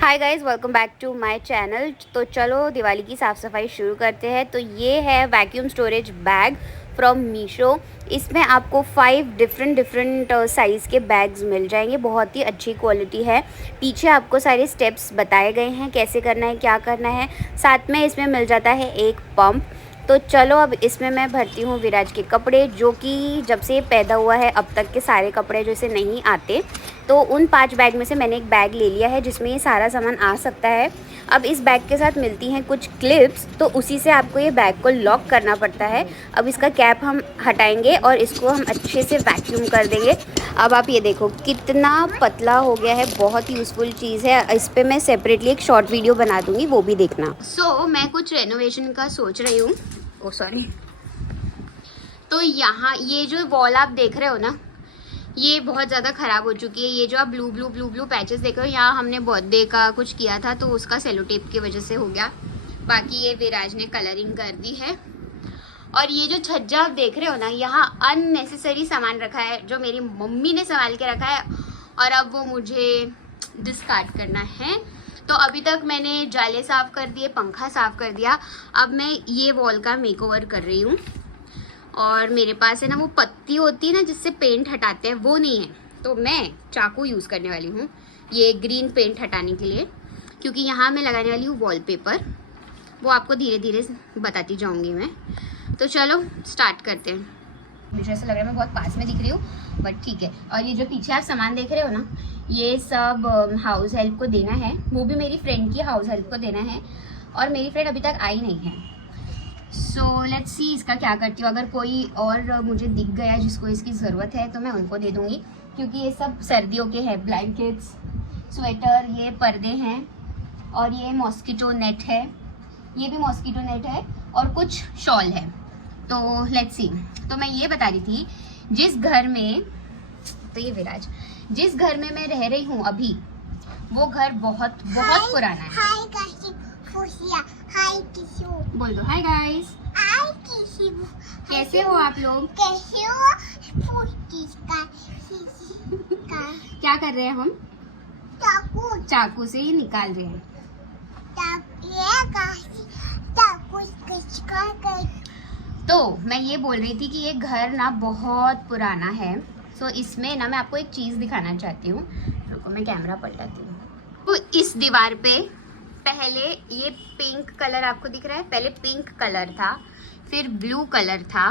Hi guys, welcome back to my channel. तो चलो दिवाली की साफ़ सफाई शुरू करते हैं। तो ये है vacuum storage bag from Meesho. इसमें आपको 5 डिफरेंट साइज़ के बैग्स मिल जाएंगे। बहुत ही अच्छी क्वालिटी है। पीछे आपको सारे स्टेप्स बताए गए हैं, कैसे करना है, क्या करना है। साथ में इसमें मिल जाता है एक पंप। तो चलो अब इसमें मैं भरती हूँ विराज के कपड़े, जो कि जब से पैदा हुआ है अब तक के सारे कपड़े जो इसे नहीं आते। तो उन 5 बैग में से मैंने एक बैग ले लिया है जिसमें ये सारा सामान आ सकता है। अब इस बैग के साथ मिलती हैं कुछ क्लिप्स, तो उसी से आपको ये बैग को लॉक करना पड़ता है। अब इसका कैप हम हटाएंगे और इसको हम अच्छे से वैक्यूम कर देंगे। अब आप ये देखो कितना पतला हो गया है, बहुत यूज़फुल चीज़ है। इस पर मैं सेपरेटली एक शॉर्ट वीडियो बना दूँगी, वो भी देखना। मैं कुछ रेनोवेशन का सोच रही हूँ। सॉरी। तो यहाँ ये जो वॉल आप देख रहे हो ना, ये बहुत ज़्यादा ख़राब हो चुकी है। ये जो आप ब्लू पैचेस देख रहे हो, यहाँ हमने बर्थडे का कुछ किया था तो उसका सेलो टेप की वजह से हो गया। बाकी ये विराज ने कलरिंग कर दी है। और ये जो छज्जा आप देख रहे हो ना, यहाँ अननेसेसरी सामान रखा है जो मेरी मम्मी ने संभाल के रखा है और अब वो मुझे डिस्कार्ड करना है। तो अभी तक मैंने जाले साफ़ कर दिए, पंखा साफ़ कर दिया। अब मैं ये वॉल का मेकओवर कर रही हूँ। और मेरे पास है ना वो पत्ती होती है ना जिससे पेंट हटाते हैं, वो नहीं है। तो मैं चाकू यूज़ करने वाली हूँ ये ग्रीन पेंट हटाने के लिए, क्योंकि यहाँ मैं लगाने वाली हूँ वॉलपेपर। वो आपको धीरे धीरे बताती जाऊँगी मैं। तो चलो स्टार्ट करते हैं। मुझे ऐसा लग रहा है मैं बहुत पास में दिख रही हूँ, बट ठीक है। और ये जो पीछे आप सामान देख रहे हो ना, ये सब हाउस हेल्प को देना है। वो भी मेरी फ्रेंड की हाउस हेल्प को देना है और मेरी फ्रेंड अभी तक आई नहीं है। सो लेट्स सी इसका क्या करती हूँ। अगर कोई और मुझे दिख गया जिसको इसकी ज़रूरत है तो मैं उनको दे दूँगी, क्योंकि ये सब सर्दियों के हैं। ब्लैंकेट्स, स्वेटर, ये पर्दे हैं और ये मॉस्किटो नेट है, ये भी मॉस्किटो नेट है और कुछ शॉल है। तो लेट्स सी। तो मैं ये बता रही थी, जिस घर में, तो ये विराज, जिस घर में मैं रह रही हूँ अभी, वो घर बहुत बहुत पुराना है। बोल दो हाय गाइस। कैसे हो आप लोग? क्या कर रहे हैं हम? चाकू से ही निकाल रहे हैं। तो मैं ये बोल रही थी कि ये घर ना बहुत पुराना है। सो इसमें ना मैं आपको एक चीज़ दिखाना चाहती हूँ। रुको मैं कैमरा पलटाती हूँ। तो इस दीवार पे पहले ये पिंक कलर आपको दिख रहा है, पहले पिंक कलर था, फिर ब्लू कलर था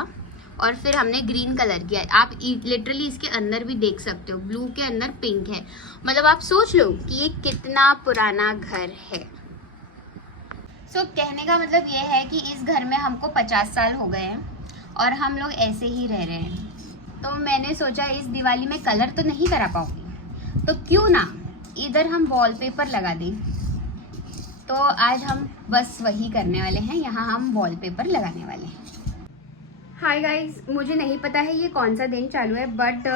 और फिर हमने ग्रीन कलर किया। आप लिटरली इसके अंदर भी देख सकते हो, ब्लू के अंदर पिंक है। मतलब आप सोच लो कि ये कितना पुराना घर है। सो कहने का मतलब ये है कि इस घर में हमको 50 साल हो गए हैं और हम लोग ऐसे ही रह रहे हैं। तो मैंने सोचा इस दिवाली में कलर तो नहीं करा पाऊंगी, तो क्यों ना इधर हम वॉलपेपर लगा दें। तो आज हम बस वही करने वाले हैं, यहाँ हम वॉलपेपर लगाने वाले हैं। हाय गाइस, मुझे नहीं पता है ये कौन सा दिन चालू है, बट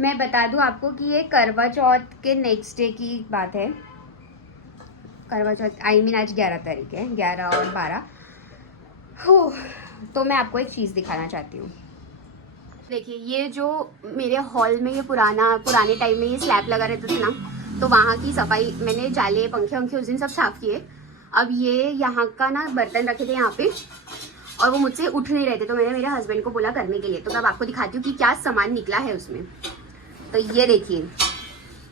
मैं बता दूँ आपको कि ये करवा चौथ के नेक्स्ट डे की बात है। करवा चौथ आज 11 तारीख है, 11 और 12 हो। तो मैं आपको एक चीज़ दिखाना चाहती हूँ। देखिए ये जो मेरे हॉल में ये पुराने टाइम में ये स्लैब लगा रहता था ना, तो वहाँ की सफाई मैंने, जाले पंखे वंखे उस दिन सब साफ़ किए। अब ये यहाँ का ना बर्तन रखे थे यहाँ पे और वो मुझसे उठ नहीं रहे थे, तो मैंने मेरे हस्बैंड को बोला करने के लिए। तो मैं आपको दिखाती हूँ कि क्या सामान निकला है उसमें। तो ये देखिए,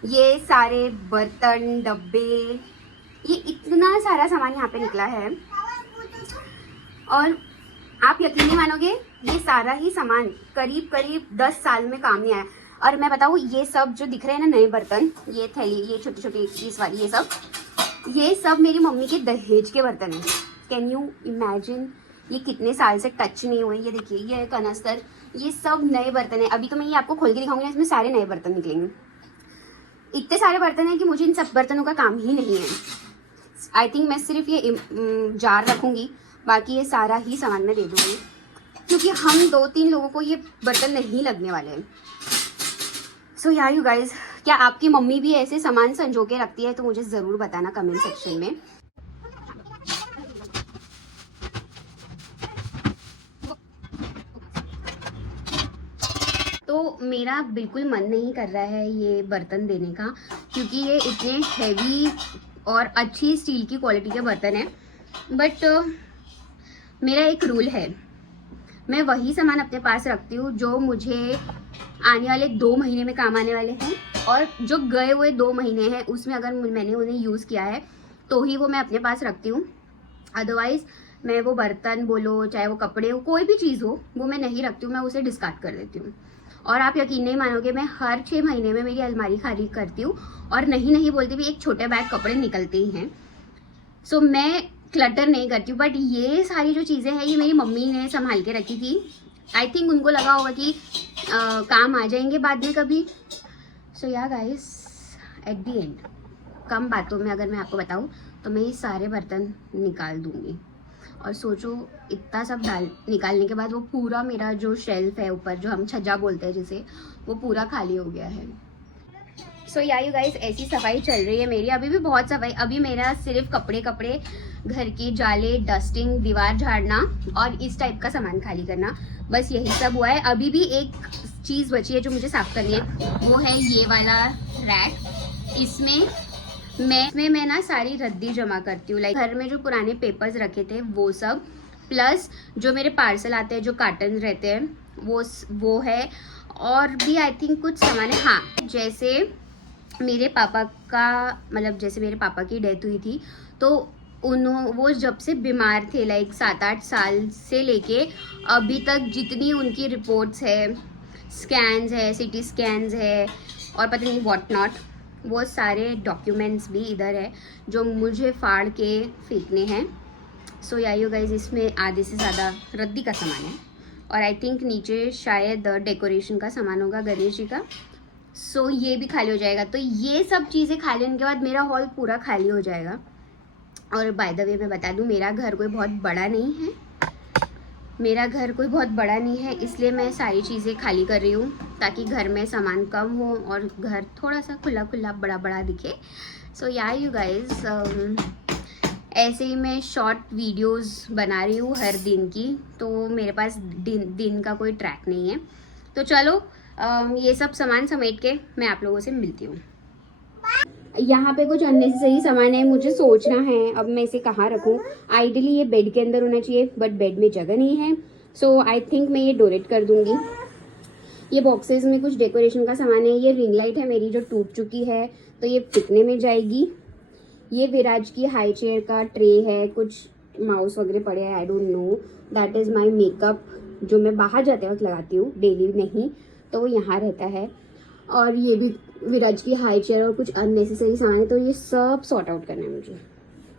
ये सारे बर्तन, डब्बे, ये इतना सारा सामान यहाँ पे निकला है। और आप यकीन नहीं मानोगे, ये सारा ही सामान करीब करीब 10 साल में काम नहीं आया। और मैं बताऊँ, ये सब जो दिख रहे हैं ना नए बर्तन, ये थैली, ये छोटी छोटी चीज़ वाली, ये सब मेरी मम्मी के दहेज के बर्तन हैं। कैन यू इमेजिन, ये कितने साल से टच नहीं हुए। ये देखिए, ये कनस्तर, ये सब नए बर्तन है। अभी तो मैं ये आपको खोल के दिखाऊंगी, इसमें सारे नए बर्तन निकलेंगे। इतने सारे बर्तन हैं कि मुझे इन सब बर्तनों का काम ही नहीं है। आई थिंक मैं सिर्फ ये जार रखूँगी, बाकी ये सारा ही सामान मैं दे दूँगी, क्योंकि हम 2-3 लोगों को ये बर्तन नहीं लगने वाले हैं। सो यार यू गाइज, क्या आपकी मम्मी भी ऐसे सामान संजो के रखती है? तो मुझे ज़रूर बताना कमेंट सेक्शन में। तो मेरा बिल्कुल मन नहीं कर रहा है ये बर्तन देने का, क्योंकि ये इतने हैवी और अच्छी स्टील की क्वालिटी के बर्तन है। बट मेरा एक रूल है, मैं वही सामान अपने पास रखती हूँ जो मुझे आने वाले 2 महीने में काम आने वाले हैं, और जो गए हुए 2 महीने हैं उसमें अगर मैंने उन्हें यूज़ किया है तो ही वो मैं अपने पास रखती हूँ। अदरवाइज़ मैं वो बर्तन बोलो, चाहे वो कपड़े हो, कोई भी चीज़ हो, वो मैं नहीं रखती हूँ, मैं उसे डिस्कार्ड कर देती हूँ। और आप यकीन नहीं मानोगे, मैं हर 6 महीने में मेरी अलमारी खाली करती हूँ, और नहीं बोलती भी एक छोटे बैग कपड़े निकलते ही हैं। सो मैं क्लटर नहीं करती हूँ। बट ये सारी जो चीज़ें हैं ये मेरी मम्मी ने संभाल के रखी थी। आई थिंक उनको लगा होगा कि काम आ जाएंगे बाद में कभी। सो या guys, at the and come बातों में अगर मैं आपको बताऊँ तो मैं ये सारे बर्तन निकाल दूँगी। और सोचो, इतना सब निकालने के बाद वो पूरा मेरा जो शेल्फ है ऊपर, जो हम छज्जा बोलते हैं जिसे, वो पूरा खाली हो गया है। सो या यू गाइस, ऐसी सफाई चल रही है मेरी। अभी भी बहुत सफाई, अभी मेरा सिर्फ कपड़े, घर की जाले, डस्टिंग, दीवार झाड़ना और इस टाइप का सामान खाली करना, बस यही सब हुआ है। अभी भी एक चीज़ बची है जो मुझे साफ करनी है, वो है ये वाला रैक। इसमें मैं ना सारी रद्दी जमा करती हूँ, लाइक घर में जो पुराने पेपर्स रखे थे वो सब, प्लस जो मेरे पार्सल आते हैं, जो कार्टन रहते हैं वो है, और भी आई थिंक कुछ सामान है। हाँ, जैसे मेरे पापा की डेथ हुई थी, तो वो जब से बीमार थे, लाइक 7-8 साल से लेके अभी तक जितनी उनकी रिपोर्ट्स है, स्कैन्स है, CT स्कैन्स है और पता नहीं व्हाट नॉट, वो सारे डॉक्यूमेंट्स भी इधर है जो मुझे फाड़ के फेंकने हैं। सो या यू गाइज, इसमें आधे से ज़्यादा रद्दी का सामान है, और आई थिंक नीचे शायद डेकोरेशन का सामान होगा गणेश जी का। सो ये भी खाली हो जाएगा। तो ये सब चीज़ें खाली होने के बाद मेरा हॉल पूरा खाली हो जाएगा। और बाय द वे मैं बता दूं, मेरा घर कोई बहुत बड़ा नहीं है, इसलिए मैं सारी चीज़ें खाली कर रही हूँ ताकि घर में सामान कम हो और घर थोड़ा सा खुला बड़ा दिखे। सो या यू गाइज, ऐसे ही मैं शॉर्ट वीडियोस बना रही हूँ हर दिन की, तो मेरे पास दिन का कोई ट्रैक नहीं है। तो चलो ये सब सामान समेट के मैं आप लोगों से मिलती हूँ। यहाँ पे कुछ अननेसेसरी सामान है, मुझे सोचना है अब मैं इसे कहाँ रखूँ। आइडियली ये बेड के अंदर होना चाहिए, बट बेड में जगह नहीं है, सो आई थिंक मैं ये डोनेट कर दूँगी। ये बॉक्सेस में कुछ डेकोरेशन का सामान है। ये रिंग लाइट है मेरी जो टूट चुकी है, तो ये फिकने में जाएगी। ये विराज की हाई चेयर का ट्रे है, कुछ माउस वगैरह पड़े हैं, I don't know. That is my makeup जो मैं बाहर जाते वक्त लगाती हूँ, डेली नहीं, तो वो यहाँ रहता है। और ये भी विराज की हाई चेयर और कुछ अननेसेसरी सामान है, तो ये सब सॉर्ट आउट करना है मुझे,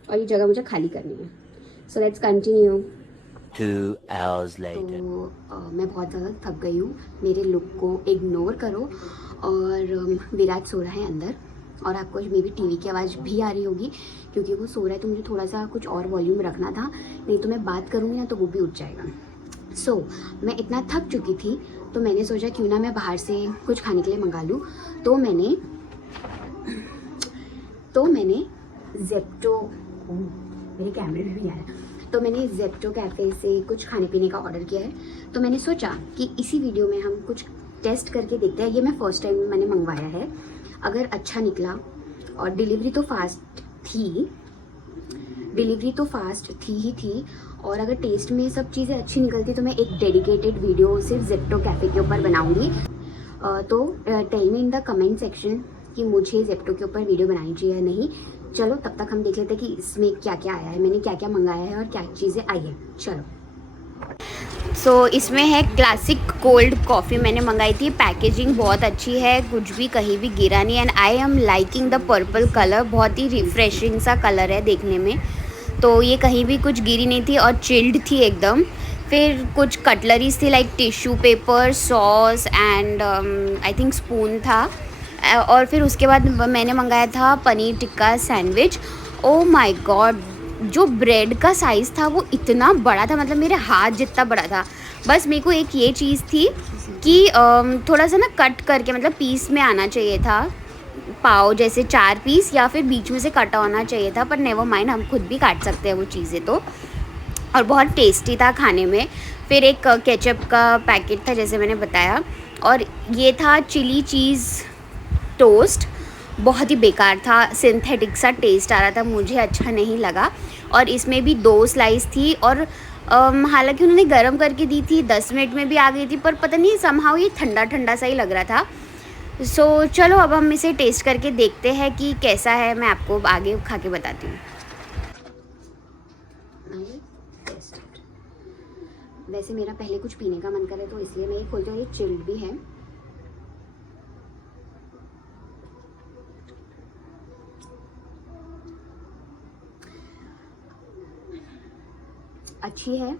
और ये जगह मुझे खाली करनी है। So let's continue. 2 hours later. तो मैं बहुत ज़्यादा थक गई हूँ, मेरे लुक को इग्नोर करो। और विराज सो रहा है अंदर, और आपको मे बी टीवी की आवाज़ भी आ रही होगी क्योंकि वो सो रहा है, तो मुझे थोड़ा सा कुछ और वॉल्यूम रखना था, नहीं तो मैं बात करूँगी ना तो वो भी उठ जाएगा। सो मैं इतना थक चुकी थी, तो मैंने सोचा क्यों ना मैं बाहर से कुछ खाने के लिए मंगा लूँ। तो मैंने ज़ेप्टो, मेरे कैमरे में भी आ रहा है, तो मैंने ज़ेप्टो कैफ़े से कुछ खाने पीने का ऑर्डर किया है। तो मैंने सोचा कि इसी वीडियो में हम कुछ टेस्ट करके देखते हैं। ये मैं फ़र्स्ट टाइम मैंने मंगवाया है, अगर अच्छा निकला, और डिलीवरी तो फास्ट थी, और अगर टेस्ट में सब चीज़ें अच्छी निकलती तो मैं एक डेडिकेटेड वीडियो सिर्फ ज़ेप्टो कैफ़े के ऊपर बनाऊंगी। तो tell me in the comment section कि मुझे ज़ेप्टो के ऊपर वीडियो बनानी चाहिए या नहीं। चलो तब तक हम देख लेते हैं कि इसमें क्या क्या आया है, मैंने क्या क्या मंगाया है और क्या चीज़ें आई है। चलो। सो इसमें है क्लासिक कोल्ड कॉफ़ी मैंने मंगाई थी। पैकेजिंग बहुत अच्छी है, कुछ भी कहीं भी गिरा नहीं, and I am liking the purple colour, बहुत ही रिफ्रेशिंग सा कलर है देखने में। तो ये कहीं भी कुछ गिरी नहीं थी और चिल्ड थी एकदम। फिर कुछ कटलरीज थी, like tissue paper, sauce and I think spoon था। और फिर उसके बाद मैंने मंगाया था paneer tikka sandwich. Oh my God, जो ब्रेड का साइज़ था वो इतना बड़ा था, मतलब मेरे हाथ जितना बड़ा था। बस मेरे को एक ये चीज़ थी कि थोड़ा सा ना कट करके, मतलब पीस में आना चाहिए था, पाव जैसे 4 पीस, या फिर बीच में से कटा होना चाहिए था, पर नेवर माइंड, हम खुद भी काट सकते हैं वो चीज़ें तो। और बहुत टेस्टी था खाने में। फिर एक केचप का पैकेट था जैसे मैंने बताया, और ये था चिली चीज़ टोस्ट, बहुत ही बेकार था, सिंथेटिक सा टेस्ट आ रहा था, मुझे अच्छा नहीं लगा। और इसमें भी 2 स्लाइस थी और हालांकि उन्होंने गर्म करके दी थी, 10 मिनट में भी आ गई थी, पर पता नहीं समहाउ ये ठंडा ठंडा सा ही लग रहा था। सो चलो अब हम इसे टेस्ट करके देखते हैं कि कैसा है, मैं आपको आगे खा के बताती हूँ। वैसे मेरा पहले कुछ पीने का मन करे तो इसलिए मैं ये खोलती हूँ, ये चिल्ड भी है। अच्छी है।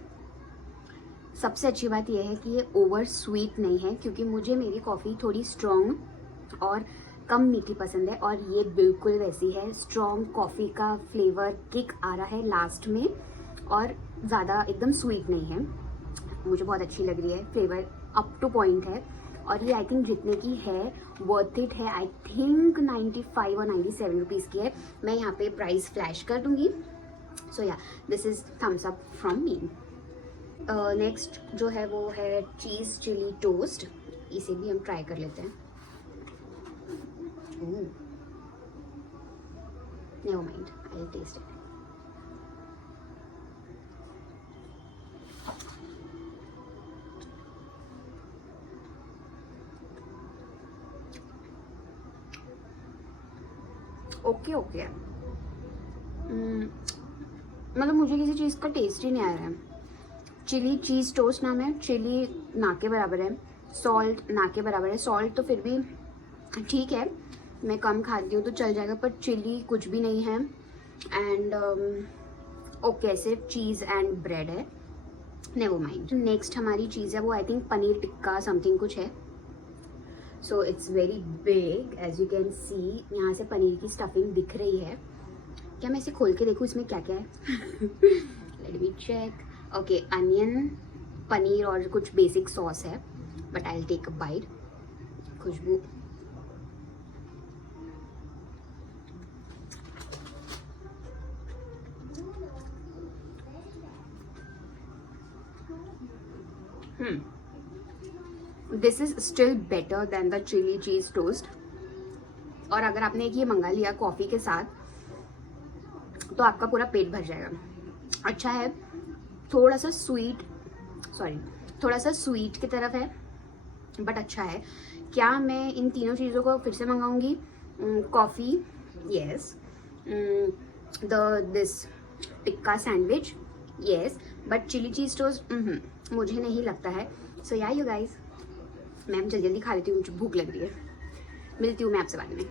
सबसे अच्छी बात यह है कि ये ओवर स्वीट नहीं है, क्योंकि मुझे मेरी कॉफ़ी थोड़ी स्ट्रॉन्ग और कम मीठी पसंद है, और ये बिल्कुल वैसी है। स्ट्रॉन्ग कॉफ़ी का फ्लेवर किक आ रहा है लास्ट में, और ज़्यादा एकदम स्वीट नहीं है। मुझे बहुत अच्छी लग रही है, फ्लेवर अप टू पॉइंट है, और ये आई थिंक जितने की है वर्थ इट है। आई थिंक 95 और 97 रुपीज़ की है। मैं यहाँ पे प्राइस फ्लैश कर दूँगी। So yeah this is thumbs up from me. Next जो है वो है चीज़ चिली टोस्ट, इसे भी हम ट्राई कर लेते हैं। Never mind, I will test it. Okay okay, मतलब मुझे किसी चीज़ का टेस्ट ही नहीं आ रहा है। चिली चीज़ टोस्ट नाम है, चिली ना के बराबर है, सॉल्ट ना के बराबर है। सॉल्ट तो फिर भी ठीक है, मैं कम खाती हूँ तो चल जाएगा, पर चिली कुछ भी नहीं है। एंड ओके, सिर्फ चीज़ एंड ब्रेड है। Never mind. नेक्स्ट हमारी चीज़ है वो I think paneer tikka something कुछ है। So it's very big, as you can see. यहाँ से पनीर की स्टफिंग दिख रही है। क्या मैं इसे खोल के देखूँ इसमें क्या क्या है? Let me check. Okay, onion, paneer और कुछ बेसिक सॉस है, but I will take a bite. Khushboo, this is still better than the chilli cheese toast. और अगर आपने एक ये मंगा लिया कॉफ़ी के साथ तो आपका पूरा पेट भर जाएगा। अच्छा है, थोड़ा सा स्वीट की तरफ है, बट अच्छा है। क्या मैं इन तीनों चीज़ों को फिर से मंगाऊंगी? Coffee yes, this tikka sandwich yes, but chilli cheese toast मुझे नहीं लगता है। सो या यू गाइज, मैं जल्दी जल्दी खा लेती हूँ, मुझे भूख लग रही है। मिलती हूँ मैं आपसे बाद में।